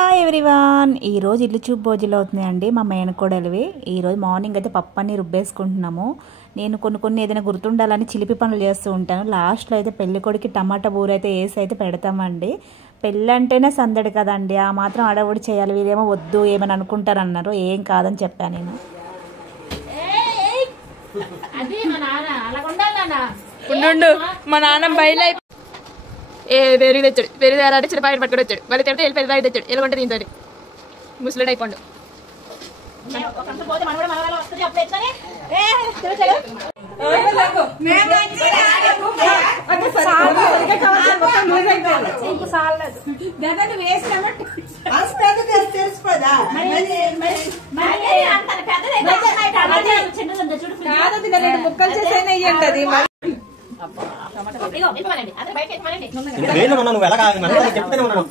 Hi everyone, ఈరోజు ఇల్లు చూపు భోజనాలు అవుతున్నాయండి మా మేనకోడలివి. ఈరోజు మార్నింగ్ అయితే పప్పు అన్ని రుబ్బేసుకుంటున్నాము. నేను కొన్ని ఏదైనా గుర్తుండాలని చిలిపి పనులు చేస్తూ ఉంటాను. లాస్ట్లో అయితే పెళ్లి కొడుకి టమాటా బూర అయితే వేసి అయితే పెడతామండి. పెళ్ళి అంటేనే సందడి కదండి, ఆ మాత్రం అడవుడి చేయాలి. వీరేమో వద్దు ఏమని అనుకుంటారన్నారు. ఏం కాదని చెప్పాను నేను. మా నాన్న బయలు పెరుగు తెచ్చాడు. పెరుగు తేరాలంటే చిన్న ప్యాకెట్ పట్టుకొని వచ్చాడు. మళ్ళీ తింటే పెద్ద ప్యాకెట్ తెచ్చాడు. ఎలాగంటే తింటాడు ముసలుడు అయిపోండు. ముక్కలు చేసేది నువ్వు ఎలా చెప్తూనే ఉన్నాను.